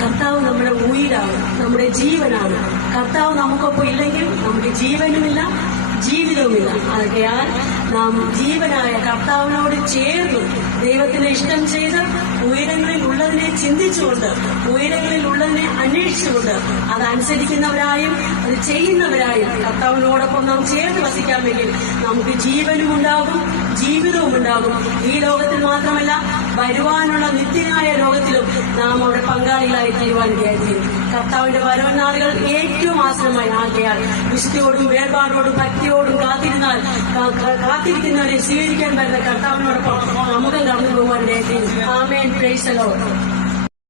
കർത്താവ് നമ്മുടെ ഉയിരാണ്, നമ്മുടെ ജീവനാണ്. കർത്താവ് നമുക്കൊപ്പം ഇല്ലെങ്കിൽ നമുക്ക് ജീവനുമില്ല, ജീവിതവുമില്ല. ആകയാൽ നാം ജീവനായ കർത്താവിനോട് ചേർന്നു ദൈവത്തിന് ഇഷ്ടം ചെയ്ത് ഉയരങ്ങളിൽ ഉള്ളതിനെ ചിന്തിച്ചുകൊണ്ട്, ഉയരങ്ങളിൽ ഉള്ളതിനെ അന്വേഷിച്ചുകൊണ്ട് അതനുസരിക്കുന്നവരായും അത് ചെയ്യുന്നവരായും കർത്താവിനോടൊപ്പം നാം ചേർന്ന് വസിക്കാമെങ്കിൽ നമുക്ക് ജീവനും ഉണ്ടാകും, ജീവിതവും ഉണ്ടാകും. ഈ ലോകത്തിൽ മാത്രമല്ല, വരുവാനുള്ള നിത്യനായ ലോകത്തിലും നാം അവിടെ പങ്കാളികളായി തീരുവാൻ വിചാരിക്കും. കർത്താവിന്റെ വരവനാളുകൾ ഏറ്റവും ആശ്രമമായി ആകയാൽ വിശുദ്ധിയോടും വേർപാടോടും ഭക്തിയോടും കാത്തിരിക്കുന്നവരെ സ്വീകരിക്കാൻ വരുന്ന കർത്താവിനോടൊപ്പം നമുക്ക് കടന്നു പോകുവാൻ ആമേൻ. Praise the Lord.